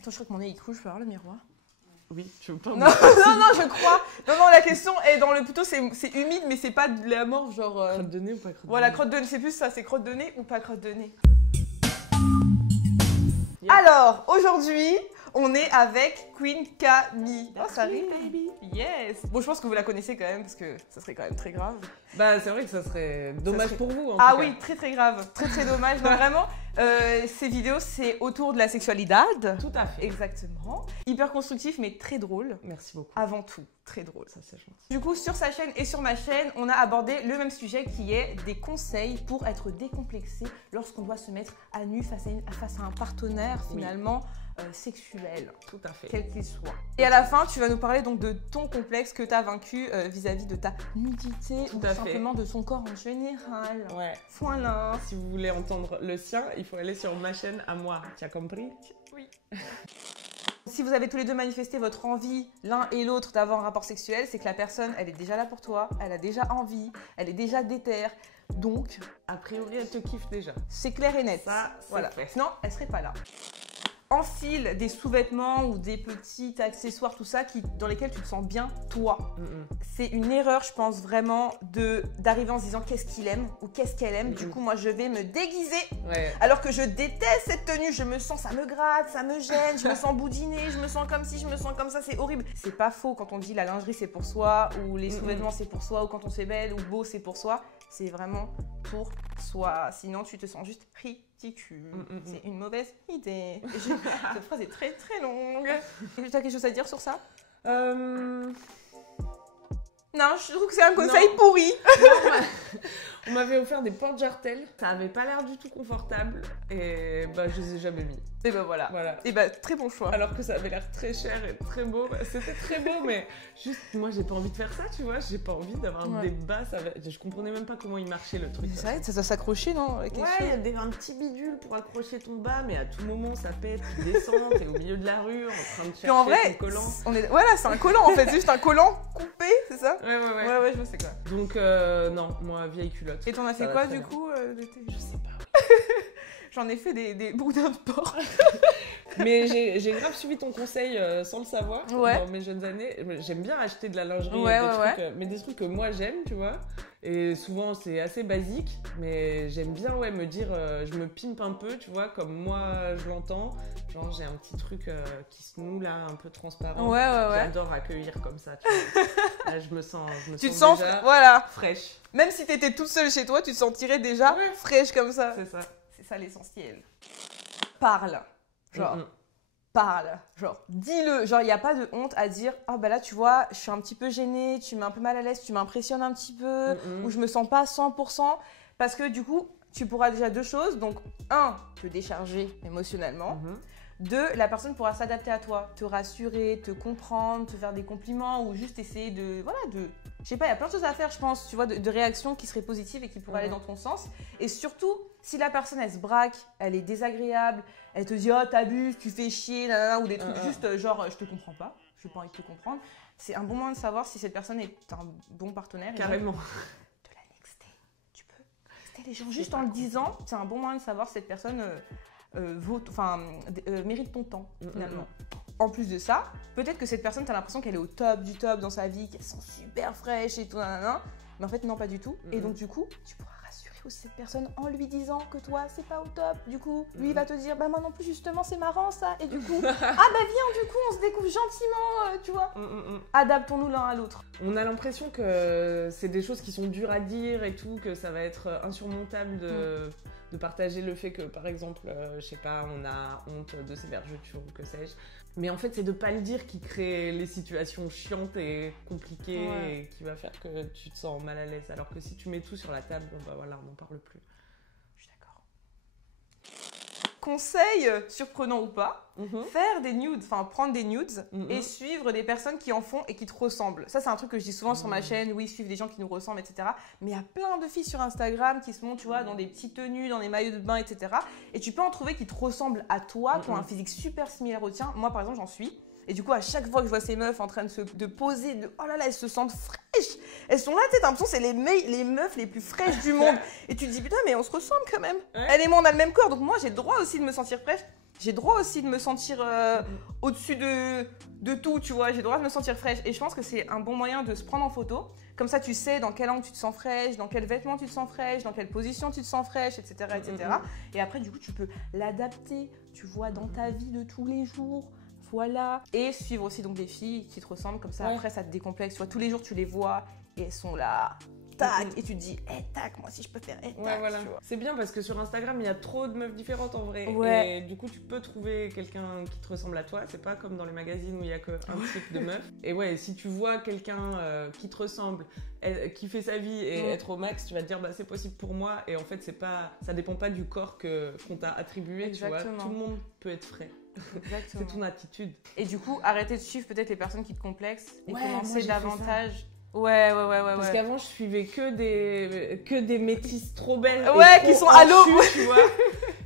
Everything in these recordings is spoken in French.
Attends, je crois que mon nez il coule, je peux avoir le miroir? Oui, tu veux pas? Non, non, je crois. Non, la question est dans le plutôt, c'est humide, mais c'est pas de la mort, genre. Crotte de nez ou pas crotte de nez? Voilà, crotte de nez, c'est plus ça, c'est crotte de nez ou pas crotte de nez. Yeah. Alors, aujourd'hui, on est avec Queen Camille. Oh, ça arrive, baby. Yes. Bon, je pense que vous la connaissez quand même, parce que ça serait quand même très grave. Bah, c'est vrai que ça serait dommage pour vous. Ah oui, très très grave, très dommage. Non, vraiment, ces vidéos, c'est autour de la sexualité. Tout à fait. Exactement. Hyper constructif, mais très drôle. Merci beaucoup. Avant tout, très drôle. Ça, c'est gentil. Du coup, sur sa chaîne et sur ma chaîne, on a abordé le même sujet qui est des conseils pour être décomplexé lorsqu'on doit se mettre à nu face à un partenaire finalement sexuel. Tout à fait. Quel qu'il soit. Et à la fin, tu vas nous parler donc de ton complexe que tu as vaincu vis-à-vis de ta nudité ou simplement de son corps en général. Ouais. Voilà. Si vous voulez entendre le sien, il faut aller sur ma chaîne à moi. Tu as compris? Oui. Si vous avez tous les deux manifesté votre envie, l'un et l'autre, d'avoir un rapport sexuel, c'est que la personne, elle est déjà là pour toi, elle a déjà envie, elle est déjà déterre. Donc, a priori, elle te kiffe déjà. C'est clair et net. Ça, voilà. fait. Sinon, elle serait pas là. Enfile des sous-vêtements ou des petits accessoires, tout ça, dans lesquels tu te sens bien, toi. C'est une erreur, je pense, vraiment, d'arriver en se disant qu'est-ce qu'il aime ou qu'est-ce qu'elle aime. Du coup, moi, je vais me déguiser. Ouais. Alors que je déteste cette tenue. Je me sens, ça me gratte, ça me gêne, je me sens boudinée, je me sens comme ci, je me sens comme ça, c'est horrible. C'est pas faux quand on dit la lingerie, c'est pour soi, ou les sous-vêtements, c'est pour soi, ou quand on se fait belle ou beau, c'est pour soi. C'est vraiment pour soi. Sinon, tu te sens juste ridicule. C'est une mauvaise idée. Cette phrase est très très longue. Tu as quelque chose à dire sur ça? Non, je trouve que c'est un conseil pourri. On m'avait offert des portes jartelles. Ça avait pas l'air du tout confortable. Et bah, je les ai jamais mis. Et bah voilà. Et bah, très bon choix. Alors que ça avait l'air très cher et très beau. C'était très beau, mais juste, moi, j'ai pas envie de faire ça, tu vois. J'ai pas envie d'avoir des bas. Je comprenais même pas comment il marchait le truc. C'est vrai, ça doit s'accrocher, non? Ouais, il y a un petit bidule pour accrocher ton bas, mais à tout moment, ça pète, tu descends, t'es au milieu de la rue, en train de chercher en vrai, ton collant. Voilà, c'est un collant en fait, c'est juste un collant coupé, c'est ça? Ouais, je vois c'est quoi. Donc, non, moi, vieille culotte. Et t'en as fait quoi du coup l'été? Je sais pas. J'en ai fait des boudins de porc. Mais j'ai grave suivi ton conseil sans le savoir dans mes jeunes années. J'aime bien acheter de la lingerie, mais des trucs que moi j'aime, tu vois. Et souvent c'est assez basique, mais j'aime bien me dire, je me pimpe un peu, tu vois, comme moi je l'entends. Genre j'ai un petit truc qui se noue là, un peu transparent. J'adore accueillir comme ça, tu vois. Là, je me sens déjà fraîche. Même si t'étais toute seule chez toi, tu te sentirais déjà fraîche comme ça. C'est ça. C'est ça l'essentiel. Parle. Parle. Genre, dis-le. Genre, il n'y a pas de honte à dire « Ah bah là, tu vois, je suis un petit peu gênée, tu m'es un peu mal à l'aise, tu m'impressionnes un petit peu, ou je me sens pas à 100%. » Parce que du coup, tu pourras déjà deux choses. Donc, un, te décharger émotionnellement. Deux, la personne pourra s'adapter à toi, te rassurer, te comprendre, te faire des compliments ou juste essayer de... Je sais pas, il y a plein de choses à faire, je pense, tu vois, de réactions qui seraient positives et qui pourraient aller dans ton sens. Et surtout, si la personne, elle se braque, elle est désagréable, elle te dit « Oh, t'abuses, tu fais chier, ou des trucs juste genre « Je te comprends pas, je n'ai pas envie de te comprendre », c'est un bon moyen de savoir si cette personne est un bon partenaire. Carrément. De la nexter. Tu peux nexter les gens juste en le disant, c'est un bon moyen de savoir si cette personne... mérite ton temps finalement. En plus de ça, peut-être que cette personne, tu as l'impression qu'elle est au top du top dans sa vie, qu'elle sent super fraîche et tout, mais en fait non, pas du tout. Et donc du coup, tu pourras rassurer aussi cette personne en lui disant que toi, c'est pas au top. Du coup, lui il va te dire, bah moi non plus justement, c'est marrant ça. Et du coup, ah bah viens, du coup, on se découvre gentiment, tu vois. Adaptons-nous l'un à l'autre. On a l'impression que c'est des choses qui sont dures à dire et tout, que ça va être insurmontable de partager le fait que, par exemple, je sais pas, on a honte de ses vergetures ou que sais-je. Mais en fait, c'est de pas le dire qui crée les situations chiantes et compliquées et qui va faire que tu te sens mal à l'aise. Alors que si tu mets tout sur la table, bon bah voilà, on n'en parle plus. Je suis d'accord. Conseil surprenant ou pas, faire des nudes, enfin prendre des nudes et suivre des personnes qui en font et qui te ressemblent. Ça, c'est un truc que je dis souvent sur ma chaîne, suivre des gens qui nous ressemblent, etc. Mais il y a plein de filles sur Instagram qui se montrent, tu vois, dans des petites tenues, dans des maillots de bain, etc. Et tu peux en trouver qui te ressemblent à toi, qui ont un physique super similaire au tien. Moi, par exemple, j'en suis. Et du coup, à chaque fois que je vois ces meufs en train de poser, oh là là, elles se sentent fraîches. Elles sont là, tu sais, t'as l'impression que c'est les meufs les plus fraîches du monde. Et tu te dis, putain, mais on se ressemble quand même. Elle et moi, on a le même corps. Donc moi, j'ai le droit aussi de me sentir fraîche. J'ai droit aussi de me sentir au-dessus de tout, tu vois. J'ai droit de me sentir fraîche. Et je pense que c'est un bon moyen de se prendre en photo. Comme ça, tu sais dans quel angle tu te sens fraîche, dans quel vêtement tu te sens fraîche, dans quelle position tu te sens fraîche, etc. etc. Et après, du coup, tu peux l'adapter, tu vois, dans ta vie de tous les jours. Voilà. Et suivre aussi donc des filles qui te ressemblent. Comme ça, après, ça te décomplexe. Tu vois, tous les jours, tu les vois et elles sont là. Tac, et tu te dis, tac, moi aussi je peux faire, tac. Voilà. C'est bien parce que sur Instagram, il y a trop de meufs différentes en vrai. Et du coup, tu peux trouver quelqu'un qui te ressemble à toi. C'est pas comme dans les magazines où il y a qu'un type de meuf. Et ouais, si tu vois quelqu'un qui te ressemble, qui fait sa vie et être au max, tu vas te dire, bah c'est possible pour moi. Et en fait, ça dépend pas du corps qu'on t'a attribué. Exactement. Tu vois. Tout le monde peut être frais. C'est ton attitude. Et du coup, arrêter de suivre peut-être les personnes qui te complexent et commencer davantage. Ouais. Parce qu'avant, je suivais que des métisses trop belles. Qui sont à l'eau, tu vois.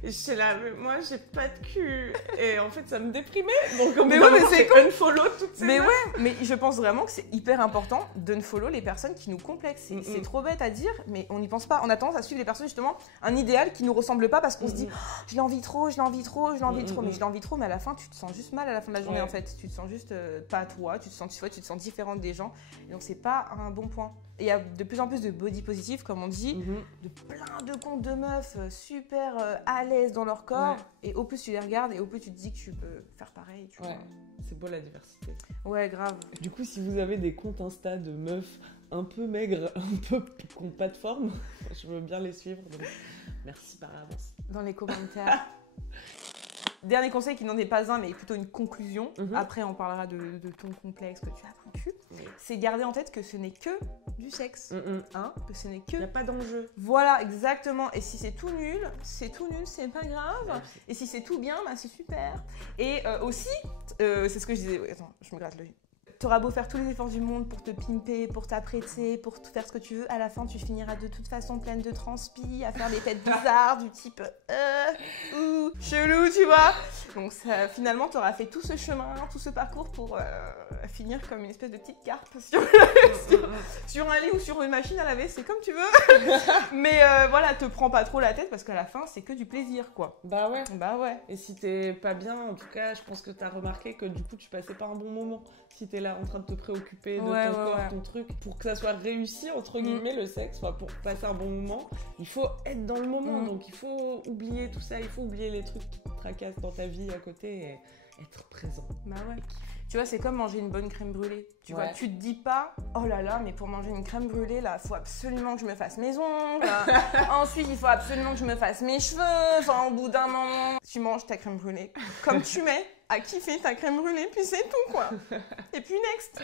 Et j'étais là, mais moi, j'ai pas de cul. Et en fait, ça me déprimait. Donc, mais c'est comme unfollow toutes ces meufs. Mais je pense vraiment que c'est hyper important d'unfollow les personnes qui nous complexent. C'est trop bête à dire, mais on n'y pense pas. On a tendance à suivre les personnes, justement, un idéal qui nous ressemble pas parce qu'on se dit, je l'envie trop. Mais je l'envie trop, mais à la fin, tu te sens juste mal à la fin de la journée, en fait. Tu te sens juste pas toi, tu te sens différente des gens. Et donc, c'est pas un bon point. Et il y a de plus en plus de body positive, comme on dit, de plein de comptes de meufs super à l'aise dans leur corps. Et au plus tu les regardes, et au plus tu te dis que tu peux faire pareil. Tu vois. C'est beau la diversité. Ouais, grave. Du coup, si vous avez des comptes Insta de meufs un peu maigres, un peu qui n'ont pas de forme, je veux bien les suivre. Donc merci par avance. Dans les commentaires. Dernier conseil qui n'en est pas un, mais plutôt une conclusion. Après, on parlera de ton complexe que tu as vaincu. C'est garder en tête que ce n'est que du sexe. Que ce n'est que... Il n'y a pas d'enjeu. Voilà, exactement. Et si c'est tout nul, c'est pas grave. Et si c'est tout bien, bah, c'est super. Et aussi, c'est ce que je disais... Attends, je me gratte l'œil. T'auras beau faire tous les efforts du monde pour te pimper, pour t'apprêter, pour faire ce que tu veux, à la fin tu finiras de toute façon pleine de transpi, à faire des têtes bizarres du type chelou, tu vois. Donc finalement t'auras fait tout ce chemin, tout ce parcours pour finir comme une espèce de petite carpe sur un lit ou sur une machine à laver, c'est comme tu veux. Mais voilà, te prends pas trop la tête parce qu'à la fin c'est que du plaisir, quoi. Bah ouais. Et si t'es pas bien, en tout cas, je pense que t'as remarqué que du coup tu passais pas un bon moment. Si t'es là en train de te préoccuper de ton corps, ton truc, pour que ça soit réussi, entre guillemets, le sexe, pour passer un bon moment, il faut être dans le moment. Donc il faut oublier tout ça, il faut oublier les trucs qui te tracassent dans ta vie à côté et être présent. Bah ouais. Tu vois, c'est comme manger une bonne crème brûlée. Tu vois, tu te dis pas, oh là là, mais pour manger une crème brûlée, là, il faut absolument que je me fasse mes ongles. Ensuite, il faut absolument que je me fasse mes cheveux. Enfin, au bout d'un moment, tu manges ta crème brûlée comme tu mets à kiffer ta crème brûlée, puis c'est tout, quoi. Et puis next.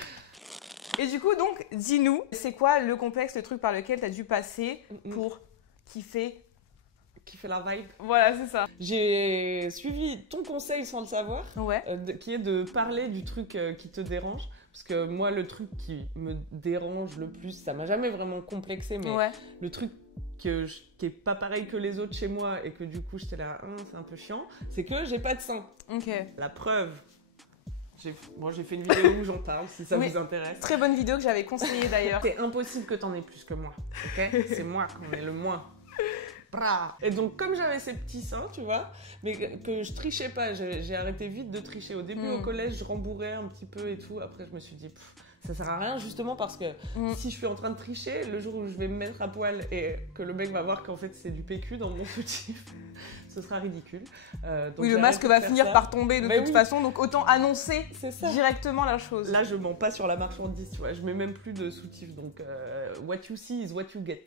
Et du coup, donc, dis-nous, c'est quoi le complexe, le truc par lequel tu as dû passer pour kiffer la vibe. Voilà, c'est ça. J'ai suivi ton conseil sans le savoir, qui est de parler du truc qui te dérange. Parce que moi, le truc qui me dérange le plus, ça m'a jamais vraiment complexé, mais le truc qui est pas pareil que les autres chez moi et que du coup, j'étais là, c'est un peu chiant, c'est que j'ai pas de sein. La preuve. J'ai fait une vidéo où j'en parle, si ça vous intéresse. Très bonne vidéo que j'avais conseillée d'ailleurs. C'est impossible que t'en aies plus que moi, ok? C'est moi qu'on est le moins. Et donc comme j'avais ces petits seins, tu vois, mais que je trichais pas, j'ai arrêté vite de tricher. Au début au collège, je rembourrais un petit peu et tout. Après je me suis dit, ça sert à rien justement parce que si je suis en train de tricher, le jour où je vais me mettre à poil et que le mec va voir qu'en fait c'est du PQ dans mon soutif, ce sera ridicule. Donc le masque va finir par tomber de toute façon, donc autant annoncer directement la chose. Là je mens pas sur la marchandise, tu vois, je mets même plus de soutif, donc what you see is what you get.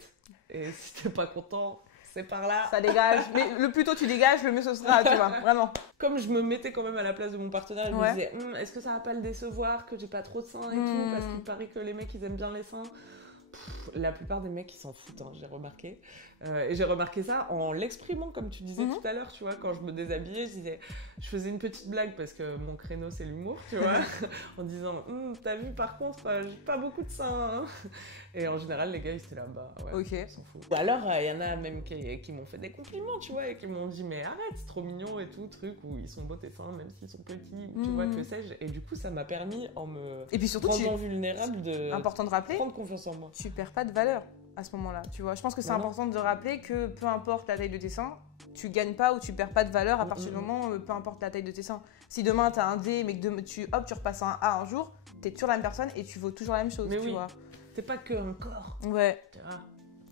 Et si t'es pas content, c'est par là. Ça dégage. Mais le plus tôt tu dégages, le mieux ce sera, tu vois, vraiment. Comme je me mettais quand même à la place de mon partenaire, je me disais, est-ce que ça va pas le décevoir que j'ai pas trop de seins et tout, parce qu'il paraît que les mecs ils aiment bien les seins. La plupart des mecs ils s'en foutent, j'ai remarqué. Et j'ai remarqué ça en l'exprimant, comme tu disais tout à l'heure, tu vois, quand je me déshabillais, je faisais une petite blague parce que mon créneau c'est l'humour, tu vois, en disant, t'as vu par contre, j'ai pas beaucoup de seins. Hein. Et en général, les gars ils étaient là, on s'en fout. Ou alors, il y en a même qui m'ont fait des compliments, tu vois, et qui m'ont dit, mais arrête, c'est trop mignon et tout, truc, où ils sont beaux tes seins, même s'ils sont petits, tu vois, que sais-je. Et du coup, ça m'a permis, en me et puis surtout, rendant vulnérable, important de rappeler, prendre confiance en moi. tu perds pas de valeur. à ce moment-là, tu vois. Je pense que c'est important de rappeler que peu importe la taille de tes seins, tu gagnes pas ou tu perds pas de valeur à partir du moment, peu importe la taille de tes seins. Si demain t'as un D, mais que tu repasses à un A un jour, t'es toujours la même personne et tu vaux toujours la même chose, tu vois. T'es pas qu'un corps. Ouais.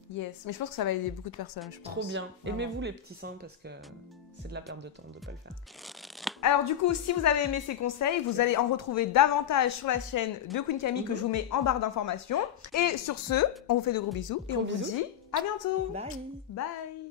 Yes. Mais je pense que ça va aider beaucoup de personnes, je pense. Trop bien. Aimez-vous les petits seins parce que c'est de la perte de temps de pas le faire. Alors du coup, si vous avez aimé ces conseils, vous allez en retrouver davantage sur la chaîne de Queen Camille que je vous mets en barre d'informations. Et sur ce, on vous fait de gros bisous et on vous dit à bientôt. Bye. Bye.